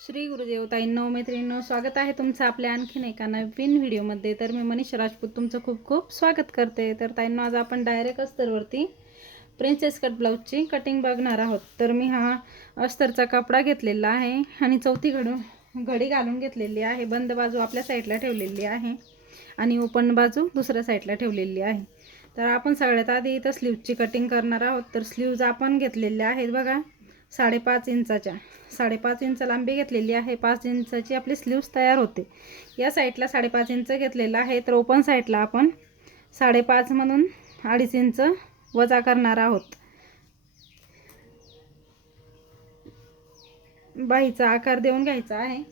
श्री गुरुदेव ताईंनो मैत्रिणींनो, स्वागत आहे तुमचं आपल्या आणखीन एका नवीन व्हिडिओमध्ये. तर मी मनीषा राजपूत तुमचं खूप खूप स्वागत करते. तर ताईंनो, आज आपण डायरेक्ट अस्तरवरती प्रिन्सेस कट ब्लाऊजची कटिंग बघणार आहोत. तर मी हा अस्तरचा कपडा घेतलेला आहे आणि चौथी घडी घालून घेतलेली आहे. बंद बाजू आपल्या साईडला ठेवलेली आहे आणि ओपन बाजू दुसऱ्या साईडला ठेवलेली आहे. तर आपण सगळ्यात आधी इथं स्लीवची कटिंग करणार आहोत. तर स्लीव्ज आपण घेतलेल्या आहेत बघा 5.5 इंचाच्या. 5.5 इंच लांबी घेतलेली आहे. 5 इंचाची आपली स्लीव्स तयार होते. या साईडला 5.5 इंच घेतलेला आहे. तर ओपन साईडला आपण 5.5 म्हणून 2.5 इंच वजा करणार आहोत. बाहीचा आकार देऊन घ्यायचा आहे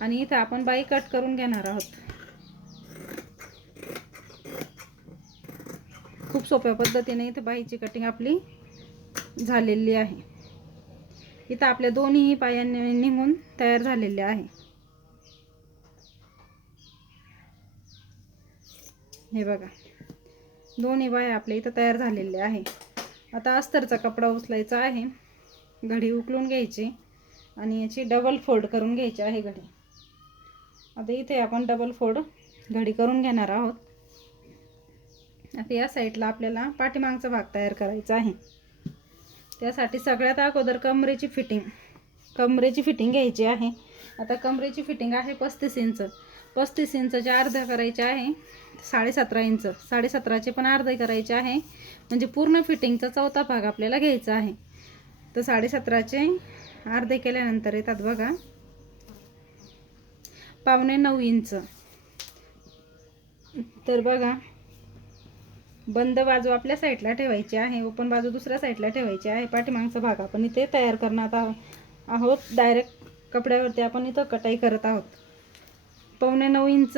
आणि इथं आपण बाही कट करून घेणार आहोत. खूप सोप्या पद्धतीने इथं बाहीची कटिंग आपली झालेली आहे. इथं आपल्या दोन्ही पायांनी निघून तयार झालेले आहे. हे बघा, दोन्ही बाया आपल्या इथं तयार झालेले आहे. आता अस्तरचा कपडा उचलायचा आहे. घडी उकलून घ्यायची आणि याची डबल फोल्ड करून घ्यायची आहे घडी. आता इथे आपण डबल फोल्ड घडी करून घेणार आहोत. आता या साईडला आपल्याला पाठीमागचा भाग तयार करायचा आहे. त्यासाठी सगळ्यात अगोदर कमरेची फिटिंग घ्यायची आहे. आता कमरेची फिटिंग आहे 35 इंच. 35 इंचचे अर्धा करायचे आहे 17.5 इंच. 17.5चे पण अर्धे करायचे आहे, म्हणजे पूर्ण फिटिंगचा चौथा भाग आपल्याला घ्यायचा आहे. तर 17.5चे अर्धे केल्यानंतर येतात बघा 8.25 इंच. तर बघा, बंद बाजू आपल्या साईडला ठेवायची आहे, ओपन बाजू दुसऱ्या साईडला ठेवायची आहे. पाठीमागचा भाग आपण इथे तयार करणार आहोत. डायरेक्ट कपड्यावरती आपण इथं कटाई करत आहोत. 8.25 इंच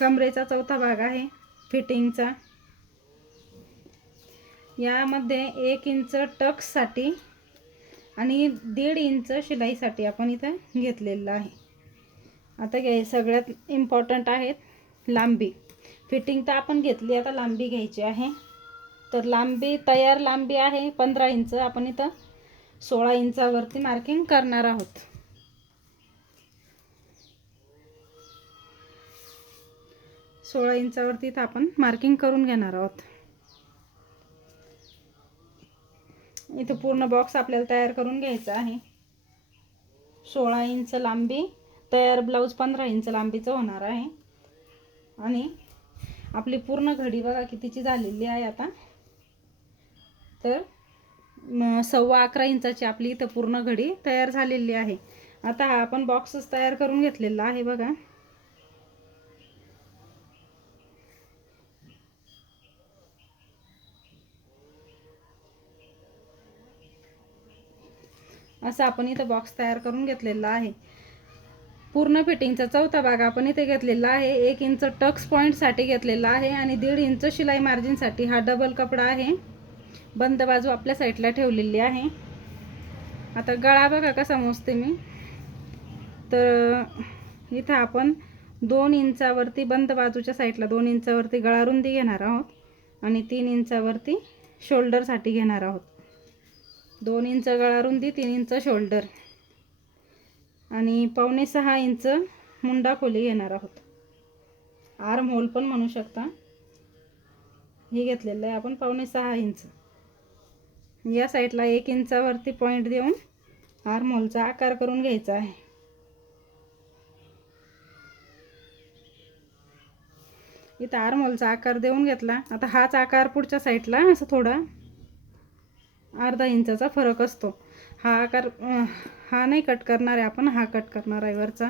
कमरेचा चौथा भाग आहे फिटिंगचा. यामध्ये 1 इंच टक्ससाठी आणि 1.5 इंच शिलाईसाठी आपण इथं घेतलेलं आहे. आता सगळ्यात इम्पॉर्टंट आहेत लांबी. फिटिंग तर आपण घेतली, आता लांबी घ्यायची आहे. तर तयार लांबी आहे 15 इंच. आपण इथं 16 इंचावरती मार्किंग करणार आहोत. सोळा इंचावरती इथं आपण मार्किंग करून घेणार आहोत. इथं पूर्ण बॉक्स आपल्याला तयार करून घ्यायचा आहे. 16 इंच लांबी, तयार ब्लाऊज 15 इंच लांबीचं होणार आहे. आणि आपली पूर्ण घडी बघा कितीची झालेली आहे. आता तर 11.25 इंचाची आपली इथं पूर्ण घडी तयार झालेली आहे. आता हा आपण बॉक्सच तयार करून घेतलेला आहे बघा. असं आपण इथं बॉक्स तयार करून घेतलेला आहे. पूर्ण फिटिंगचा चौथा भाग आपण इथे घेतलेला आहे. 1 इंच टक्स पॉईंटसाठी घेतलेला आहे आणि 1.5 इंच शिलाई मार्जिनसाठी हा डबल कपडा आहे. बंद बाजू आपल्या साईडला ठेवलेली आहे. आता गळा बघा कसा मोजते मी. तर इथं आपण 2 इंचावरती बंद बाजूच्या साईडला 2 इंचावरती गळा रुंदी घेणार आहोत आणि 3 इंचावरती शोल्डरसाठी घेणार आहोत. 2 इंच गळा रुंदी, 3 इंच शोल्डर आणि 5.25 इंच मुंडा खोली घेणार आहोत. आर्म होल पण म्हणू शकता. हे घेतलेलं आहे आपण 5.25 इंच. या साईडला 1 इंचावरती पॉईंट देऊन आर्म होलचा आकार करून घ्यायचा आहे. इथं आर्म होलचा आकार देऊन घेतला. आता हाच आकार पुढच्या साईडला असं थोडा अर्धा इंचाचा फरक असतो. हा आकार हा नाही कट करणार आहे आपण, हा कट करणार आहे वरचा.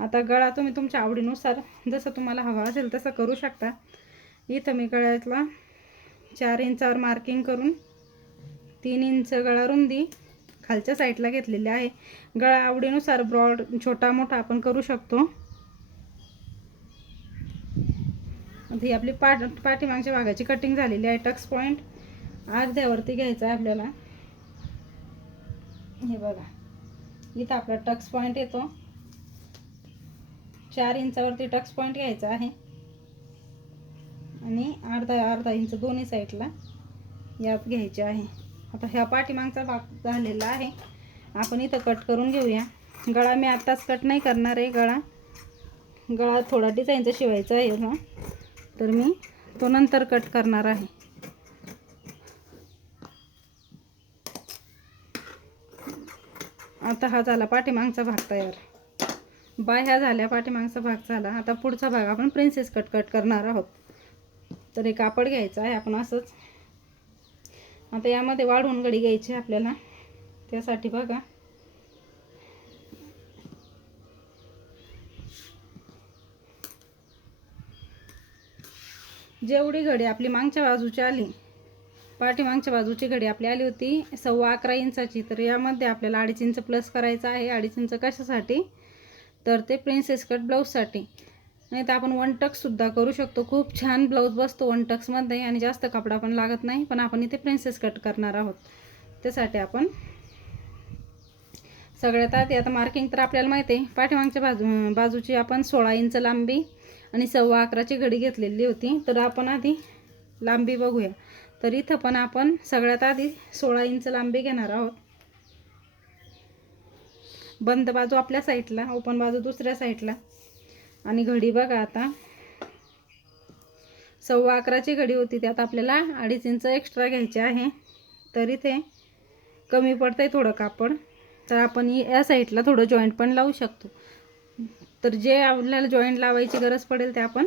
आता गळा तुम्ही तुमच्या आवडीनुसार जसं तुम्हाला हवा असेल तसं करू शकता. इथं मी गळ्यातला 4 इंचावर मार्किंग करून 3 इंच गळा रुंदी खालच्या साईडला घेतलेली आहे. गळा आवडीनुसार ब्रॉड छोटा मोठा आपण करू शकतो. ही आपली पाठीमागच्या भागाची कटिंग झालेली आहे. टक्स पॉईंट अर्ध्यावरती घ्यायचा आहे आपल्याला. हे बघा, इथं आपला टक्स पॉईंट येतो. 4 इंचावरती टक्स पॉईंट घ्यायचा आहे आणि अर्धा इंच दोन्ही साईडला यात घ्यायचे आहे. आता ह्या पाठीमागचा भाग झालेला आहे. आपण इथं कट करून घेऊया. गळा मी आत्ताच कट नाही करणार आहे. गळा थोडा डिझाईनचा शिवायचा आहे ना, तर मी तो नंतर कट करणार आहे. आता हा झाला पाठीमागचा भाग तयार. बाह्या झाल्या, पाठीमागचा भाग झाला. आता पुढचा भाग आपण प्रिन्सेस कट करणार आहोत. तर हे कापड घ्यायचं आहे आपण असंच. आता यामध्ये वाढवून घडी घ्यायची आपल्याला. त्यासाठी बघा, जेवढी घडी आपली मागच्या बाजूची आली, पाठीमागच्या बाजूची घडी आपली आली होती 11.25 इंचाची, तर यामध्ये आपल्याला 2.5 इंच प्लस करायचं आहे. 2.5 इंच कशासाठी, तर ते प्रिन्सेस कट ब्लाऊजसाठी. नाही तर आपण 1 टक्ससुद्धा करू शकतो. खूप छान ब्लाऊज बसतो 1 टक्समध्ये आणि जास्त कपडा पण लागत नाही. पण आपण इथे प्रिन्सेस कट करणार आहोत, त्यासाठी आपण सगळ्यात आधी आता मार्किंग तर आपल्याला माहिती आहे. पाठीमागच्या बाजूची आपण 16 इंच लांबी आणि 11.25ची घडी घेतलेली होती. तर आपण आधी लांबी बघूया. तर इथं पण आपण सगळ्यात आधी 16 इंच लांबी घेणार आहोत. बंद बाजू आपल्या साईडला, ओपन बाजू दुसऱ्या साईडला. आणि घडी बघा, आता 11.25ची घडी होती, त्यात आपल्याला 2.5 इंच एक्स्ट्रा घ्यायचे आहे. तर इथे कमी पडतंय थोडं कापड, तर आपण या साईडला थोडं जॉईंट पण लावू शकतो. तर जे आपल्याला जॉईंट लावायची गरज पडेल ते आपण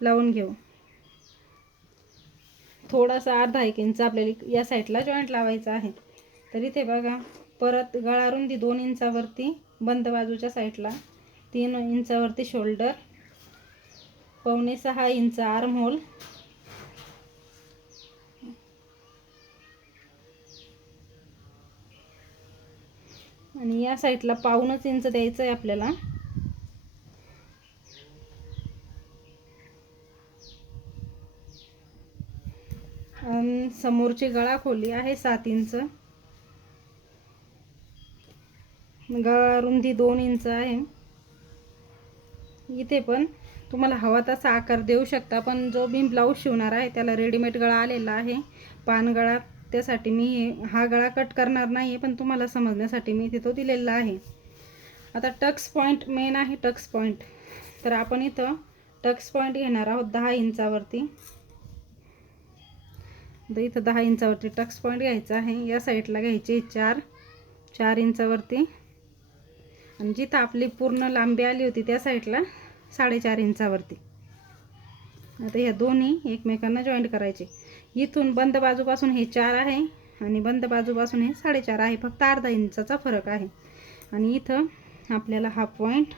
लावून घेऊ. थोडासा 1/2 इंच आपल्याला या साईडला जॉईंट लावायचा आहे. तर इथे बघा, परत गळा रुंदी 2 इंचावरती बंद बाजूच्या साईडला, 3 इंचावरती शोल्डर, 5.25 इंच आर्म होल, आणि या साईडला 1.25 इंच द्यायचं आहे आपल्याला. समोरची गळा खोली आहे 7 इंच, गळा रुंदी 2 इंच आहे. इथे पण तुम्हाला हवा तसा आकार देऊ शकता, पण जो मी ब्लाऊज शिवणार आहे त्याला रेडीमेड गळा आलेला आहे, पान गळा. त्यासाठी मी हा गळा कट करणार नाही आहे, पण तुम्हाला समजण्यासाठी मी इथे तो दिलेला आहे. आता टक्स पॉईंट मेन आहे. टक्स पॉईंट, तर आपण इथं टक्स पॉईंट घेणार आहोत 10 इंचावरती. तर इथं 10 इंचावरती टक्स पॉईंट घ्यायचा आहे. या साईडला घ्यायचे 4 इंचावरती, आणि जिथं आपली पूर्ण लांबी आली होती त्या साईडला 4.5 इंचावरती. आता ह्या दोन्ही एकमेकांना जॉईंट करायचे. इथून बंद बाजूपासून हे 4 आहे आणि बंद बाजूपासून हे 4.5 आहे, फक्त 1/2 इंचाचा फरक आहे. आणि इथं आपल्याला हा पॉईंट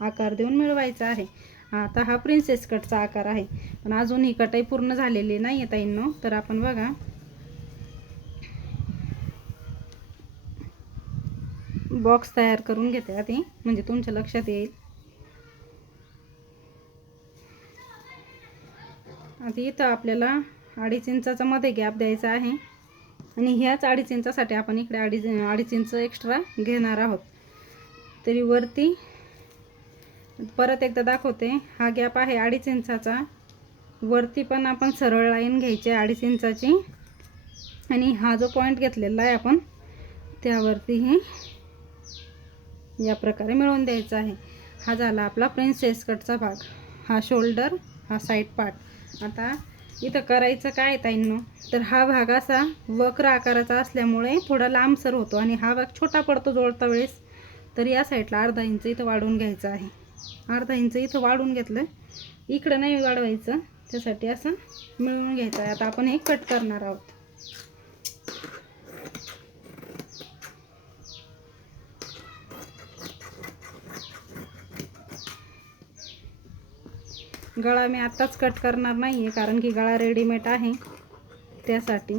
आकार देऊन मिळवायचा आहे. आता हा प्रिन्सेस कटचा आकार आहे, पण अजून ही कटाई पूर्ण झालेली नाही आहे ताईंनो. तर आपण बघा, बॉक्स तयार करून घेते आधी, म्हणजे तुमच्या लक्षात येईल. आता इथं आपल्याला 2.5 इंचाचा मध्ये गॅप द्यायचा आहे, आणि ह्याच 2.5 इंचासाठी आपण इकडे 2.5 इंच एक्स्ट्रा घेणार आहोत. तरी वरती परत एकदा दाखवते, हा गॅप आहे 2.5 इंचाचा. वरती पण आपण सरळ लाईन घ्यायची 2.5 इंचाची, आणि हा जो पॉईंट घेतलेला आहे आपण त्यावरती हे या प्रकारे मिळवून द्यायचा आहे. हा झाला आपला प्रिन्सेस कटचा भाग. हा शोल्डर, हा साईड पार्ट. आता इथं करायचं काय ताईंनो, तर हा भाग असा वक्र आकाराचा असल्यामुळे थोडा लांबसर होतो, आणि हा भाग छोटा पडतो जोडता वेळेस. तर या साईडला 1/2 इंच इथं वाढवून घ्यायचं आहे. 1/2 इंच इथं वाढवून घेतलं, इकडं नाही वाढवायचं, त्यासाठी असं मिळवून घ्यायचं आहे. आता आपण हे कट करणार आहोत. गळा मी आत्ताच कट करणार नाही आहे, कारण की गळा रेडीमेड आहे, त्यासाठी.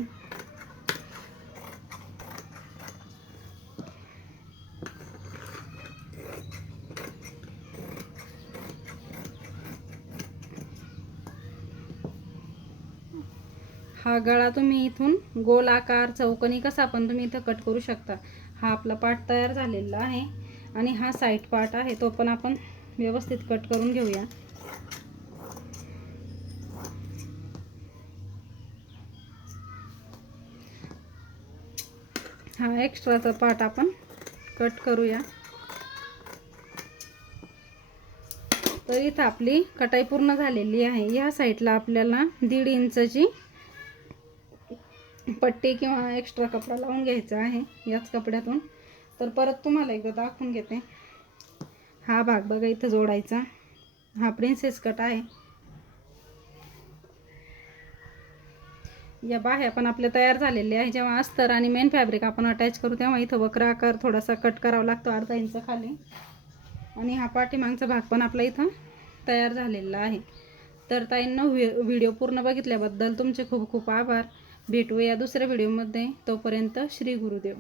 हा गळा तुम्ही इथून गोल आकार, चौकोनी कसा पण तुम्ही इथं कट करू शकता. हा आपला पार्ट तयार झालेला आहे, आणि हा साईड पार्ट आहे, तो पण आपण व्यवस्थित कट करून घेऊया. हा एक्स्ट्राचा पार्ट आपण कट करूया. तर इथं आपली कटाई पूर्ण झालेली आहे. या साईडला आपल्याला 1.5 इंचाची पट्टी किंवा एक्स्ट्रा कपडा लावून घ्यायचा आहे याच कपड्यातून. तर परत तुम्हाला एकदा दाखवून घेते. हा भाग बघा इथं जोडायचा. हा प्रिन्सेस कट आहे. या बाह्या पण आपल्या तयार झालेल्या आहे. जेव्हा अस्तर आणि मेन फॅब्रिक आपण अटॅच करू तेव्हा इथं वक्र आकार थोडासा कट करावा लागतो 1/2 इंच खाली. आणि हा पाठीमागचा भाग पण आपला इथं तयार झालेला आहे. तर ताईंनो, व्हिडिओ पूर्ण बघितल्याबद्दल तुमचे खूप खूप आभार. भेटूया दुसऱ्या व्हिडिओमध्ये. तोपर्यंत श्री गुरुदेव.